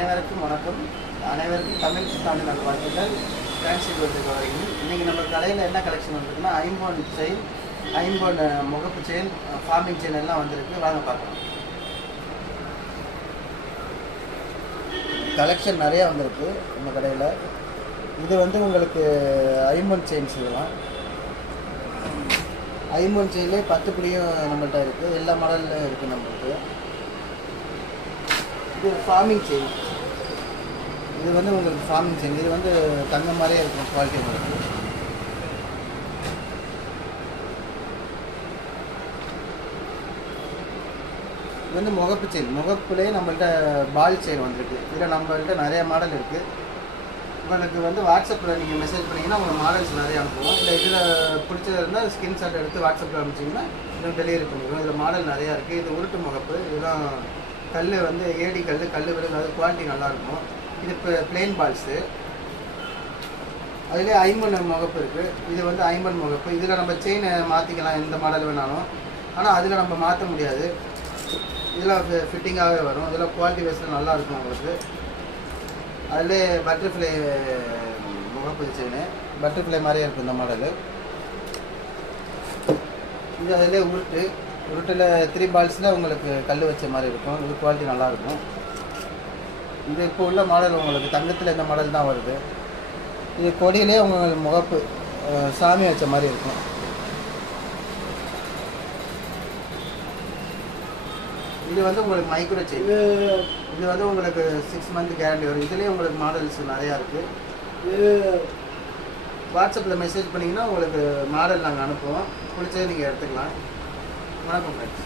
அனைவருக்கும் வணக்கம். அனைவருக்கும் தமிழ் புத்தாண்டு நல்வாழ்த்துக்கள். ஃபேன்சி கோல்டுக்கு வரீங்க. இன்றைக்கி நம்ம கடையில் என்ன கலெக்ஷன் வந்துருக்குன்னா ஐம்பொன் செயின், ஐம்பொன் முகப்பு செயின், ஃபார்மிங் செயின் எல்லாம் வந்திருக்கு. வாங்க பார்க்கலாம். கலெக்ஷன் நிறையா வந்திருக்கு நம்ம கடையில். இது வந்து உங்களுக்கு ஐம்பொன் செயின்ஸ். இதெல்லாம் ஐம்பொன் செயின்லேயே 10 புடியும் நம்மள்கிட்ட இருக்குது. எல்லா மாடலில் இருக்குது நம்மளுக்கு. இது ஃபார்மிங் செயின். இது வந்து உங்களுக்கு ஃபார்மிங் செயின். இது வந்து தங்க மாதிரியே இருக்கும் குவாலிட்டி உங்களுக்கு. இது வந்து முகப்பு செயின். முகப்புலேயே நம்மள்கிட்ட பால் செயின் வந்திருக்கு. இதில் நம்மள்கிட்ட நிறைய மாடல் இருக்குது. உங்களுக்கு வந்து வாட்ஸ்அப்பில் நீங்கள் மெசேஜ் பண்ணிங்கன்னா உங்கள் மாடல்ஸ் நிறைய அனுப்புவோம். இல்லை இதில் பிடிச்சது இருந்தால் ஸ்கிரீன்ஷாட் எடுத்து வாட்ஸ்அப்பில் அனுப்பிச்சிங்கன்னா இன்னும் டெலிவரி பண்ணிடுவோம். இதில் மாடல் நிறையா இருக்குது. இது உருட்டு முகப்பு. இதெல்லாம் கல் வந்து ஏடி கல் விழுங்காது, குவாலிட்டி நல்லாயிருக்கும். இது இப்போ பிளெயின் பால்ஸு. அதுலேயே ஐம்பொன் முகப்பு இருக்குது. இது வந்து ஐம்பொன் முகப்பு. இதில் நம்ம செயினை மாற்றிக்கலாம் எந்த மாடல் வேணாலும். ஆனால் அதில் நம்ம மாற்ற முடியாது. இதில் ஃபிட்டிங்காகவே வரும். இதில் குவாலிட்டி வைஸில் நல்லாயிருக்கும் உங்களுக்கு. அதிலே பட்டர்ஃப்ளை முகப்பு செயின். பட்டர்ஃப்ளை மாதிரியே இருக்கும் இந்த மாடலு. இது அதிலே உருட்டில் 3 பால்ஸில் உங்களுக்கு கல் வச்ச மாதிரி இருக்கும். இது குவாலிட்டி நல்லாயிருக்கும். இது இப்போ உள்ள மாடல் உங்களுக்கு தங்கத்தில் இந்த மாடல் தான் வருது. இது கொடியிலே உங்களுக்கு முகப்பு சாமி வச்ச மாதிரி இருக்கும். இது வந்து உங்களுக்கு மைக்ரோ செயின். இது வந்து உங்களுக்கு 6 மந்த் கேரண்டி வரும். இதுலேயே உங்களுக்கு மாடல்ஸ் நிறையா இருக்குது. வாட்ஸ்அப்பில் மெசேஜ் பண்ணிங்கன்னா உங்களுக்கு மாடல் நாங்கள் அனுப்புவோம். பிடிச்சதை நீங்கள் எடுத்துக்கலாம். வணக்கம் ஃப்ரெண்ட்ஸ்.